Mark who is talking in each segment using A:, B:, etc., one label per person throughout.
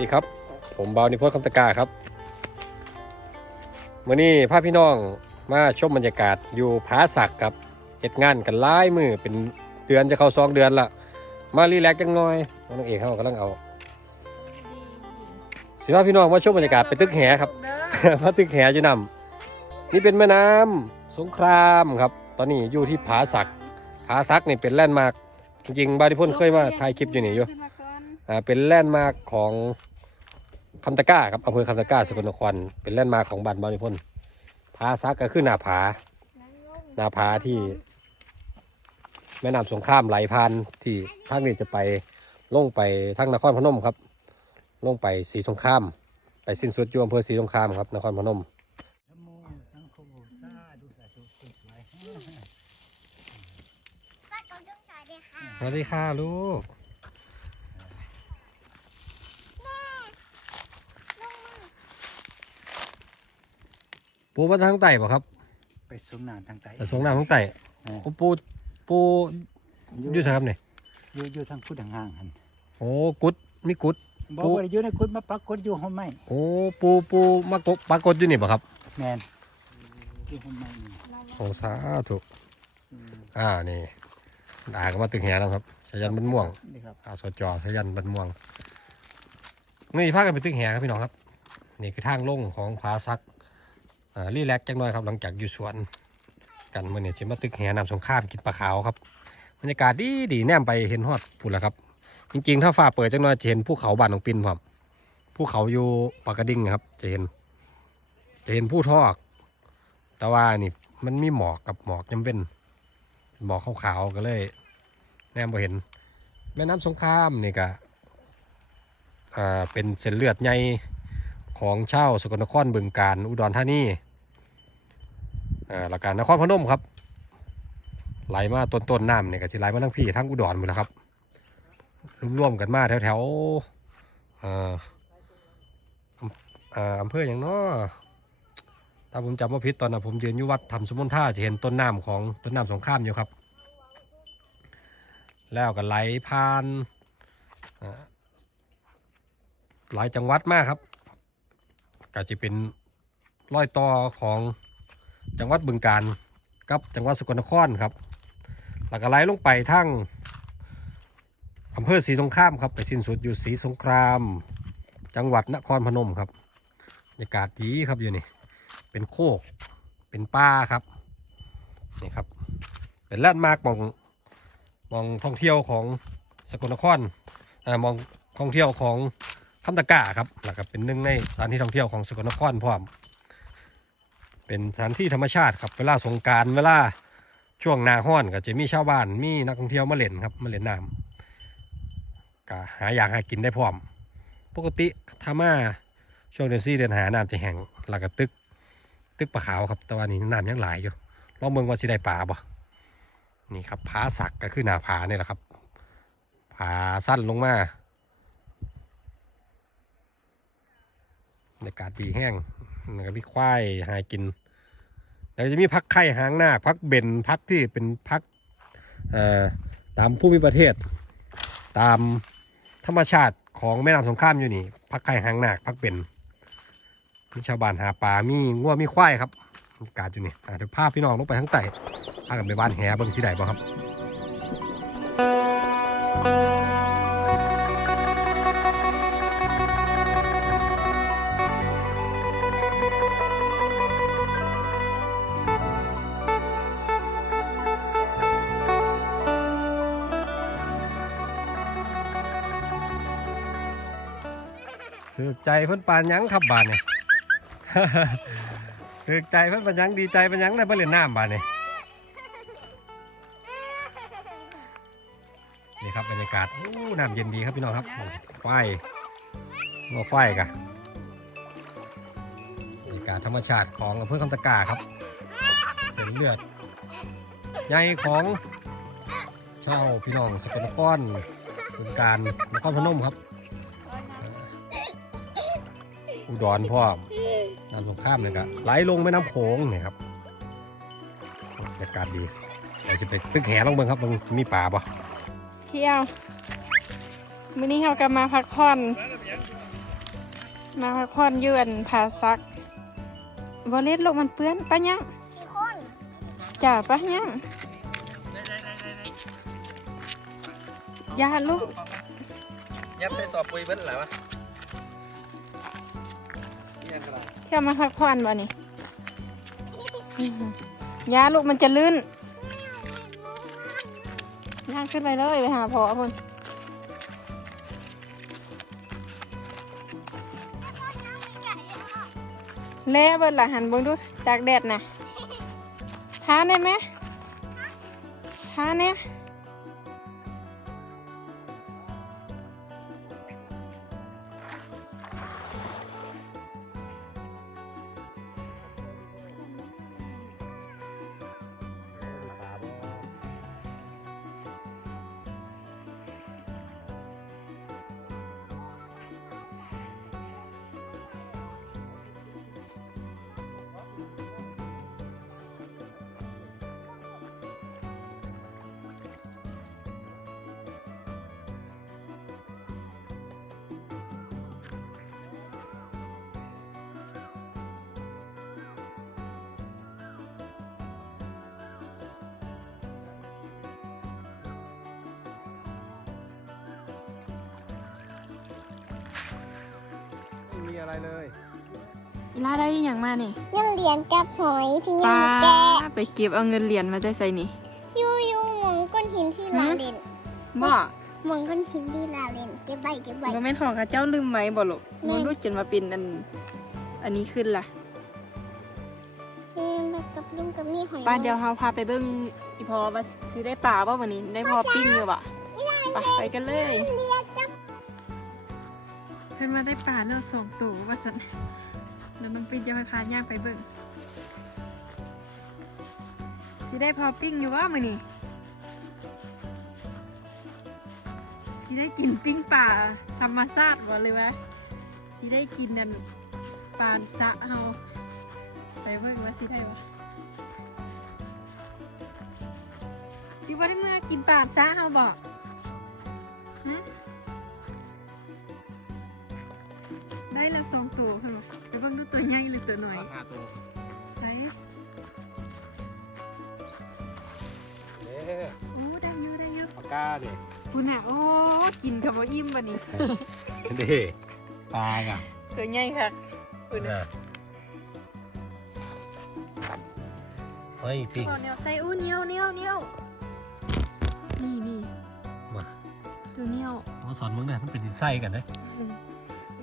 A: ดีครับ ผมบาวนิพนธ์คำตะกาครับมื่อนี้พาพี่น้องมาชมบรรยากาศอยู่ผาสักครับเหตุงานกันหลายมือเป็นเดือนจะเข้าสองเดือนละมารีแลกจังหน่อยน้องเอกเขากำลังเอาสิพาพี่น้องมาชมบรรยากาศไปตึกแหครับมาตึกแหอยู่นำนี่เป็นแม่น้ำสงครามครับ ตอนนี้อยู่ที่ผาสักผาสักนี่เป็นแลนด์มาร์คจริงๆบาวนิพนธ์เคยมาถ่ายคลิปอยู่นี่อยู่อ่าเป็นแลนด์มาร์คของ คำตะก้าครับอำเภอคำตะก้าสกลนครเป็นแลนด์มาร์คของบ้านบางนิพนธ์ผาซักก็คือหน้าผา หน้าผาที่ แม่น้ำสงครามไหลผ่านที่ทางนี้จะไปลงไปทางนครพนมครับ ลงไปสีสงคราม ไปสิ้นสุดอยู่อำเภอสีสงครามครับนครพนม
B: สวั
C: สดีค่ะ
A: ลูก ปูมาทางใต้ป่ะครับ
B: ไปสมน้ำทางใต้
A: ไปสงน้ำทางใต้
B: เออ
A: โอ้ปูปูอยู่ไสครับเนี่ย
B: อยู่อยู่ทางพุทธห่างๆหัน
A: โอ้กุดมีกุด
B: บอก
A: ปุ๊
B: ว่าอยู่ในกุดมาปักกุดอยู่ห้องไม้
A: โอ้ปูปูมากกปรากฏอยู่นี่ป่ะครับ
B: แมนอยู่ห้องไม้นี่
A: โอ้สาธุ
B: อืม
A: อ่านี่ด่าก็มาตึงแหแล้วครับสายันบันม่วง
B: นี่ครับ
A: อาสจอสายันบันม่วงนี่พากันไปตึงแหครับพี่น้องครับ นี่คือทางลงของผาซักอ่า รีแลกจังหน่อยครับหลังจากอยู่สวน กันมื่อนี้จะมาตึกแหนำสงครามกินปลาขาวครับบรรยากาศดีดีแนมไปเห็นฮอดพุ่นละครับ จริงๆ ถ้าฟ้าเปิดจังหน่อยจะเห็นภูเขาบ้านของปินพร้อมภูเขาอยู่ปากกระดิ่งครับ จะเห็น จะเห็นผู้ทอก แต่ว่านี่มันมีหมอกกับหมอกยำเว้นหมอกขาวๆก็เลย แนมไปเห็น แม่น้ำสงครามนี่ก็เป็นเส้นเลือดใหญ่ของชาวสกลนครบึงการอุดรธานี อ่าแล้วก็นครพนมครับ ไหลมาต้นต้นน้ำเนี่ยก็จะไหลมาทั้งพี่ทั้งอุดรหมดแล้วครับรวมๆกันมาแถวแถวอ่ออำเภออย่างเนาะถ้าผมจำไม่ผิดตอนนั้นผมเยืนอยู่วัดธรรมสมุนท่าจะเห็นต้นน้ำของต้นน้ำสงครามอยู่ครับ แล้วก็ไหลผ่านหลายจังหวัดมากครับ ก็จะเป็นรอยต่อของ จังหวัดบึงการกับจังหวัดสกลนครครับแล้วก็ไหลลงไปทั้งอำเภอศรีสงครามครับไปสิ้นสุดอยู่ศรีสงคราม จังหวัดนครพนมครับบรรยากาศดีครับอยู่นี่เป็นโคกเป็นป่าครับนี่ครับ เป็นแลนด์มาร์กมองมองท่องเที่ยวของสกลนครอ่อมองท่องเที่ยวของคำตะกาครับแล้วก็เป็นหนึ่งในสถานที่ท่องเที่ยวของสกลนครพร้อม เป็นสถานที่ธรรมชาติครับเวลาสงการเวลาช่วงนาห้อนก็จะมีชาวบ้านมีนักท่องเที่ยวมาเล่นครับมาเล่นน้ำก็หาอย่ากหากินได้พร้อม ปกติถ้ามาช่วงเดือนสี่เดือนหาน้ำจะแห้งแล้วก็ตึก ตึกปลาขาวครับแต่ว่านี่น้ำยังหลายอยู่ลองเบิ่งว่าสิได้ปลาบ่นี่ครับผาสักก็คือหน้าผาเนี่ยแหละครับผาสั้นลงมาบรรยากาศดีแห้ง แล้วก็มีควายหากิน แล้วจะมีพักไข่หางหน้าพักเบนพักที่เป็นพักตามผู้มีประเทศ ตามธรรมชาติของแม่น้ำสงครามอยู่นี่พักไข่หางหน้าพักเบนมีชาวบ้านหาปลามีงัวมีควายครับบรรยากาศอยู่นี่อะเดี๋ยวพาพพี่น้องลงไปทั้งใต้พากันไปบ้านแหเบิ่งสิได้บ่ครับ ถือใจเพิ่นปานยังครับบานเนี่ยถือใจเพิ่นปานยังดีใจปานยังได้มาเล่นน้ำบานเนี่ยนี่ครับบรรยากาศอู้น้ำเย็นดีครับพี่น้องครับควายงัวควายกะบรรยากาศธรรมชาติของอำเภอคำตะกาครับเส้นเลือดใหญ่ของเช่าพี่น้องสกลนครบึงการนครพนมครับ อุดรพ่อมน้ำสงครามเลยครับไหลลงแม่น้ำโขงเนี่ยครับบรรยากาศดีแต่จะไปตึกแหลงเบิ่งครับมันจะมีป่าปะ
C: เที่ยวมื้อนี้เรากลับมาพักผ่อน
D: มาพักผ่อนอยืนผาซักบอเล็ดลูกมันเปื้อนปะยัง
C: สี่คน
D: จ่าปะยังอยาลูก
A: ยับใส่สอบปุ๋ยเบิ้ลหรอวะ
D: เที่ยวมาพักผ่อนบ่นี่ยาลูกมันจะลื่นย่างขึ้นไปเลยไปหาพอมึงเละเบิดละหันเบิ่งดูจากแดดน่ะทานได้ไหมทาเนี่ย
A: อะไรเลย
D: อีลาได้อหย่างมานี่
C: ยังเหรียญจับหอยที่
D: ป
C: ยั
D: ลาง
C: แกะ
D: ไปเก็บเอาเงินเหรียญมาได้ใส่นี่
C: ยูยูหมองก้อนหินที่ลาเลน
D: บ่
C: หมองก้อนหินที่ลาเลนเก็บใบเก็บใบ
D: บ่แม่นของข้าเจ้าลืมไว้บ่ลูก
C: แม่
D: มันรู้จนมาเป็นอัน อันนี้ขึ้นล่ะ
C: เฮ้ยแบบกับลุงกับมี่หอย
D: ป้าเดี๋ยวเฮาพาไปเบิ่งอีพอว่าสิได้ปลาบ่วันนี้ ได้พอปิ้งอยู่บ่ไปไปกันเลย
C: เรียกจับ
D: เพิ่นมาได้ปลาเลือดสองตัวว่าซั่นแล้วน้องปิ้งจะไปพาย่างไปเบิ่งสิได้พอปิ้งอยู่ว่ามือนี้สิได้กินปิ้งปลาธรรมชาติบ่เลยวะสิได้กินนั่นปลาสะเฮาไปเบิ่งว่าสิได้บ่สิบ่ได้เมื่อกินปลาสะเฮาบ่ฮะ ได้แล้วสองตัวเพิ่นว่าแต่เบิ่งดูตัวใหญ่หรือตัวน้อย
A: หาตัว
D: ใช่
A: เอ๊ะ
D: โอ้ได้เยอะได้เยอะ
A: ปากกาเนี่ย
D: คุณน่ะโอ้กินกับบ่อิ่มบัดนี้
A: เด้ปลาอะ
D: ตัวใหญ่ค่ะคุณน่ะ
A: เฮ้ยปิ้ง
D: ขอแนวใส่อู้เหนียวเหนียวเหนียวนี่นี่
A: มา
D: ตัวเหนียว
A: มาสอนมึงเนี่ยมันเป็นดินไส้กันนะ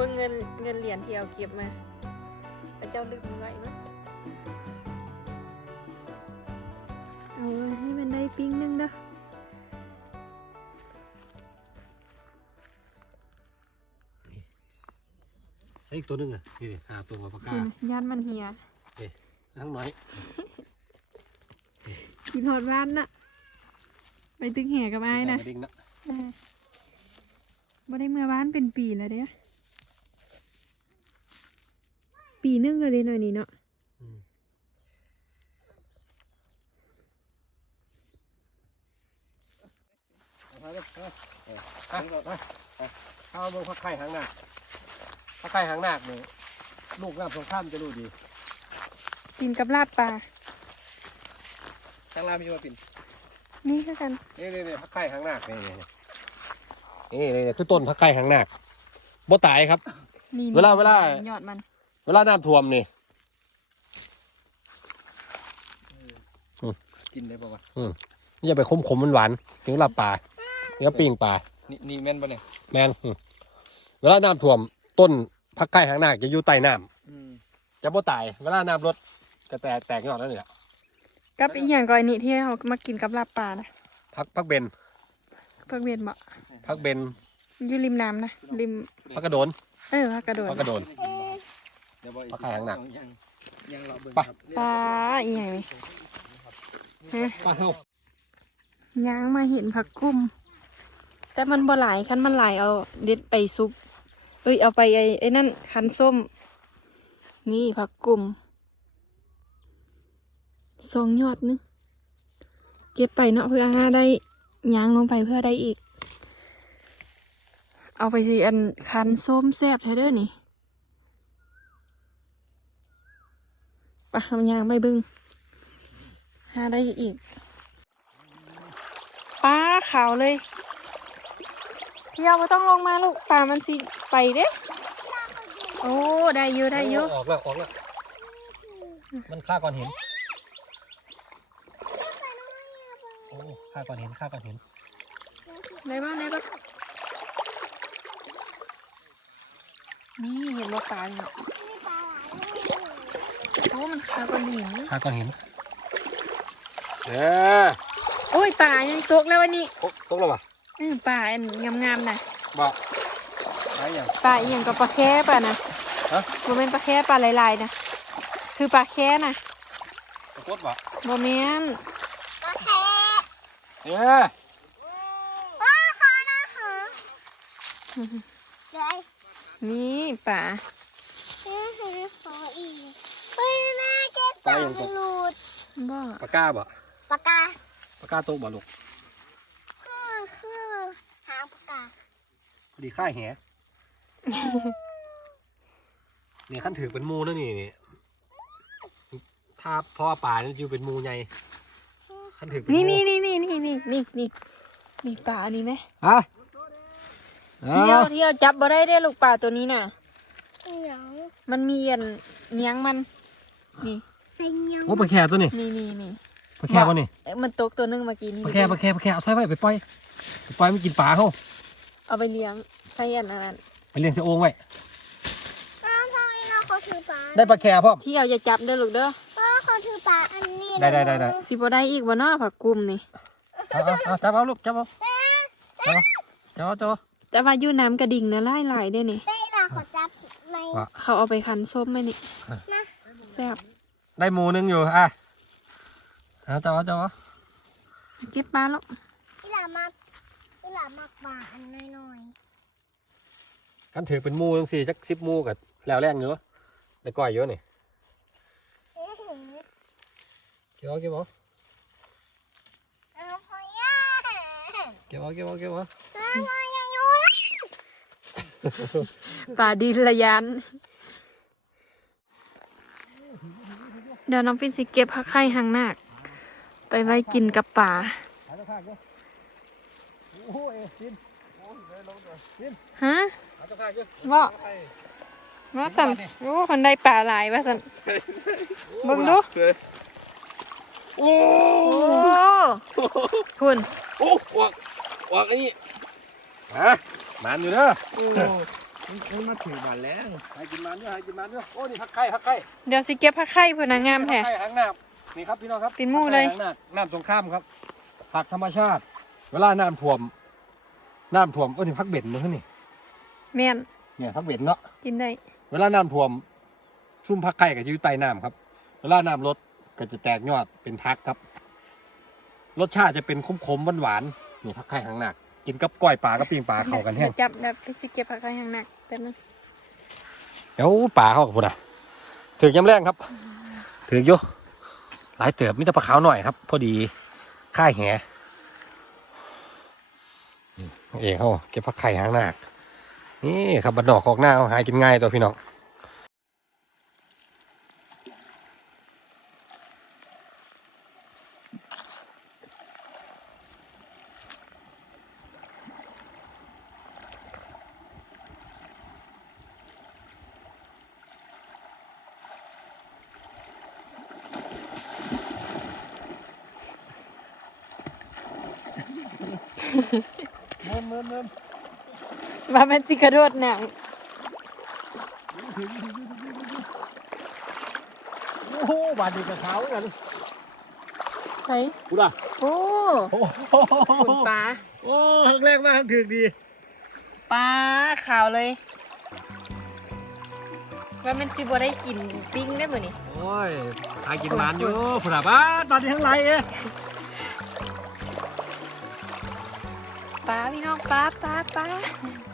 D: เบิ่งเงินเงินเหรียญที่เอาเก็บมาพระเจ้าลึกมันไว้มั้ยโอ้ยนี่มันได้ปิ้งหนึงเด้อ
A: เฮ้ยอีกตัวหนึงอะนี่ดิหาตัวมาปากกา
D: คุณน่ะย่านมันเหีย
A: ทั้งน้อย
D: กินหอดบ้านน่ะ ไปตึกแห่กับไอ้ายนะ
A: ดิ่งนะ
D: บ่ได้เมื่อบ้านเป็นปีแล้วเด้อ ปีนึงเลยหน่อยนี้เนาะ
A: อืมเอาไปเบิ่งพักไข่หางหนักพักไข่หางหนักนี่ลูกน้ำสงครามจะรู้ดี
D: กินกับลาบปลา
A: ทางลามีมาปิ่น
D: นี่คือกัน
A: นี่นี่นี่พักไข่หางหนักนี่นี่นี่นี่นี่คือต้นพักไข่หางหนักบ่ตายครับ เวลาเวลา
D: ยอดมัน
A: เวลาน้ำท่วมนี่
B: กินได้ป่าวะ
A: อย่าไปขมขมๆหวานๆถึงลาบปลานี่ก็ปิ้งปลา
B: นี่นี่แม่นปะเนี่ย
A: แมนอืมเวลาน้ำท่วม ต้นพักไข่หางหนักจะอยู่ใต้น้
B: อืมำ
A: จะบ่ตาย เวลาน้ำลดก็แตกแตกยอดแล้วเนี่ย
D: กับอีกอย่างก่อนนี้ที่เรามากินกับลาบปลานะ
A: พักพักเบน
D: เพิ่งเวียนบ่
A: พักเบน
D: อยู่ริมน้ำนะริม
A: พักกระโดน
D: เออพักกระโดด
A: พักกระโดน
B: เดี๋ยวบอกอี
A: ปลาไข่หางหนัก
B: ยังยังเราเบิ่ง
A: ไป
B: ครับ
D: ปลาอีหยังนี่ฮะ
A: ป้าเฮา
D: ย่างมาเห็นผักกุ้ม แต่มันบ่หลายคันมันหลายเอาเด็ดไปซุปเอ้ยเอาไปไอ้ไอ้นั่นคันส้ม นี่ผักกุ้มสองยอดนึงเก็บไปเนาะเพื่อหาได้ย่างลงไปเพื่อได้อีก เอาไปสิอันคันส้มแซ่บแท้เด้อนี่ ปะทำยางไม่บึ้งหาได้อีกปลาขาวเลยพี่เอาไม่ต้องลงมาลูกปลามันสิไปเด้โอ้ได้เยอะได้เยอะ
A: ออกแล้วออกแล้วมันฆ่าก่อนเห็นโอ้ฆ่าก่อนเห็นฆ่าก่อนเห็น
D: ได้บ้างได้บ้างนี่เห็นว่าปลาเนี่ย
C: มีปลาหลาย
D: โอ้มันขาวกว่าหิน
A: ฆ่าก่อนเห็นเออ
D: โอ้ยปลายังตกแล้ววันนี้
A: ตกตกแล้วป่ะ
D: อืมปลาอันงามๆนะ
A: บ่ไอ้ยัง
D: ปลาอหย่างกับปลาแค่ป่ะนะ
A: ฮะ
D: โมเมนปลาแค่ปลาลายๆนะคือปลาแค่นะ
A: ตกบ่
D: โมเมน
C: ปลาแค่
A: เออ
C: ว้าขอนะขอเดี๋ยวไอ้
D: นี่ปลา
C: อื้อหือขออีก เฮ้ยแม่เก็บตังค์หลุด
D: บ่
A: ปากกาบ่
C: ปากกา
A: ปากกาตกบ่ลูก
C: คือคือหางปากกา
A: พอดีค่าแหนี่ขั้นถือเป็นหมูแล้วนี่นี่ถ้าพ่อป่านี่อยู่เป็นหมูใหญ่ขั้นถือเป็นหมู
D: นี่นี่นี่นี่นี่นี่นี่นี่นี่ปลาอันนี้ไหม
A: อะ
D: เที่ยวเที่ยวจับบ่ได้เด้ลูกปลาตัวนี้น่ะ
C: เหนียว
D: มันมีอันเงี้ยงมัน นี่
C: ใส่เหนียว
A: โอ้ปลาแค่ตัวนี้
D: นี่นี่นี่
A: ปลาแค่ป่ะนี่
D: เอ้ยมันตกตัวหนึงเมื่อกี้นี่
A: ปลาแค่ปลาแค่ปลาแค่เอาใส่ไว้ไปปล่อยไปปล่อยไม่กินปลาเขา
D: เอาไปเลี้ยงใส่อันนั้น
A: ไปเลี้ยงเสยโองไว้
C: อ้าวพ่อไม่เราขอถือปลา
A: ได้ปลาแค่พ่อ
D: ที่เอาจะจับเด้อลูกเด้อ
C: พ่อขอถือปลาอันนี้
A: ได้ได้ได้ได้
D: สิบ่ได้อีกบ่เนาะผักกุมนี่
A: เอาเอาเอาจับเอาลูกจับเอาจับเอาจับเอาจับเอา
D: แต่ว่าอยู่น้ำกระดิ่งนะหลายหลายๆได้นี่
C: ได้เราขอจับใน
A: ว่ะ
D: เขาเอาไปคันส้มไหมนี่
C: นะ
D: แซ่บ
A: ได้หมูหนึงอยู่อะเอาจับเอาจับเอา
D: เก็บปลาแล้ว
C: อีหลามาอีหลามาปลาอันน้อย
A: กันถือเป็นหมูจังสี่จักสิบหมูกับแล้วแรงเยอะได้ก้อยเยอะนี่
C: ๆอื้อหือ
A: เก็บเอาเก็บเอา
C: เอาพ่อย่า
A: เก็บเอาเก็บเอาเก็บเอา
C: เอาพ่อย่าอยู่นะ
D: ปลาดินละยัน เดี๋ยวน้องปินสิเก็บผักไข่หางนาคไปไว้กินกับป่าฮะว่าว่าสันโอ้คนได้ปลาหลายว่าสันเบิ่งดู
A: โอ้
D: คุณ
A: โอ้ออกออกอันนี้ฮะมันอยู่เด้อ
B: มันมาถือมาแล้ว
A: ให้กินมันด้วยให้กินมันด้วยโอ้นี่ผักไข่ผักไข่
D: เดี๋ยวสิเก็บผักไข่เพื่อนนะงามแท้
A: ผักไข่หางน้ำนี่ครับพี่น้องครับ
D: เป็นหมู่เลย
A: ผักไข่หางน้ำน้ำสงครามครับ ผักธรรมชาติ เวลาน้ำท่วม น้ำท่วมโอ้นี่ผักเบ็ดมั้งนี่
D: แม่น
A: เนี่ยผักเบ็ดเนาะ
D: กินได้
A: เวลาน้ำท่วม ซุ่มผักไข่ก็จะอยู่ใต้น้ำครับ เวลาน้ำลดก็จะแตกยอดเป็นพักครับ รสชาติจะเป็นขมๆหวานๆนี่ผักไข่หางหนัก กินกับก้อยปลากับปิ้งปลาเข้ากันแห้ง
D: จับแบบสิเก็บผักไข่หางหนักแป๊บนึง
A: เดี๋ยวปลาเข้ากับพุ่นอะถือยำแรงครับถืออยู่หลายเติบมิตรปลาขาวหน่อยครับ พอดีค่ายแหนี่เองเขาเก็บผักไข่หางหนักนี่ครับบันนอกของหน้าเขาหากินง่ายตัวพี่น้อง เมินเมินเมิน
D: ว่ามันสิกระโดดหนัง
A: โอ้โหบาดดีกับเขากัน
D: ใช่
A: กูด่ะ
D: โอ้
A: โอ้โห
D: คุณปลา
A: โอ้ครั้งแรกมากถือดี
D: ปลาขาวเลย ว่ามันสิบ่ได้กินปิ้งได้มื้อนี่
A: โอ้ยหากินมันอยู่ผุดาบาดบาดที่ทั้งไรเอ๊ะ
D: ปลาพี่น้องปลาปลาปลา
A: บาดเอ๊ะ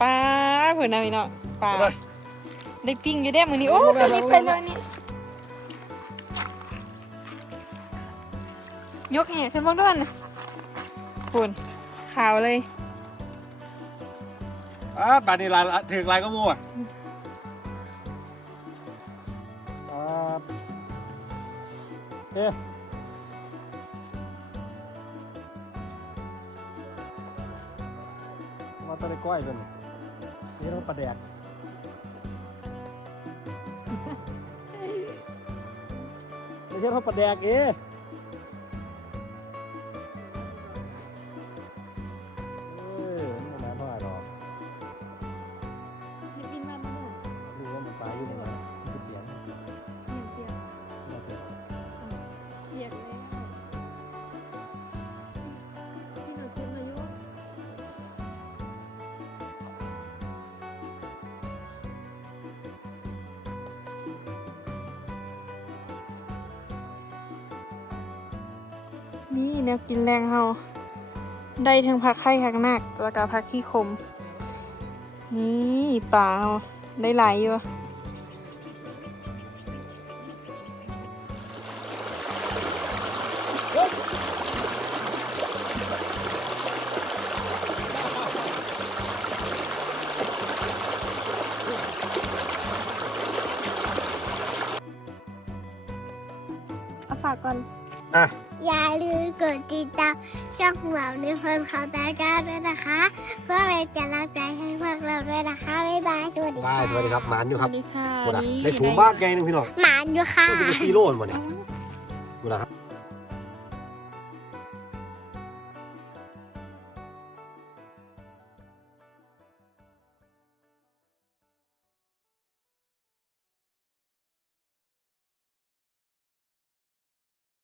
D: ปลาเพิ่นน่ะพี่น้องปลาได้ปิ้งอยู่ได้มื้อนี้โอ้ตัวนี้ไปเลยนี่ยกแห่ขึ้นเบ่งด้วยนะคุณขาวเลย
A: อ่าบาดนี้ลายถึงลายก็มั่ว เอ๊ะมาตะไลก้อ
D: ย นี่แนวกินแรงเฮาได้ทั้งผักไข่ผักนักแล้วก็ผักขี้ขมนี่ป่าเฮาได้หลายอยู่เอาฝากก่อน
A: อะ
C: อย่าลืมกดติดตามช่องเราในเพิ่มข่าวตาก้าด้วยนะคะ เพื่อเป็นกำลังใจให้พวกเราด้วยนะคะ บ๊ายบาย สวัสดี
A: ได้
C: ค่ะ
A: สวัสดีครับหมานอยู่
D: ส
A: ครั
D: วั
A: บ
D: สดีค่ะ
A: กูนะ
D: นี่
A: ได้ถุงบ้านไงนึงพี่น้อง
C: หมานอยู่ค่ะ
A: ก็จะซีโร่หมดเนี่ยกูนะครับ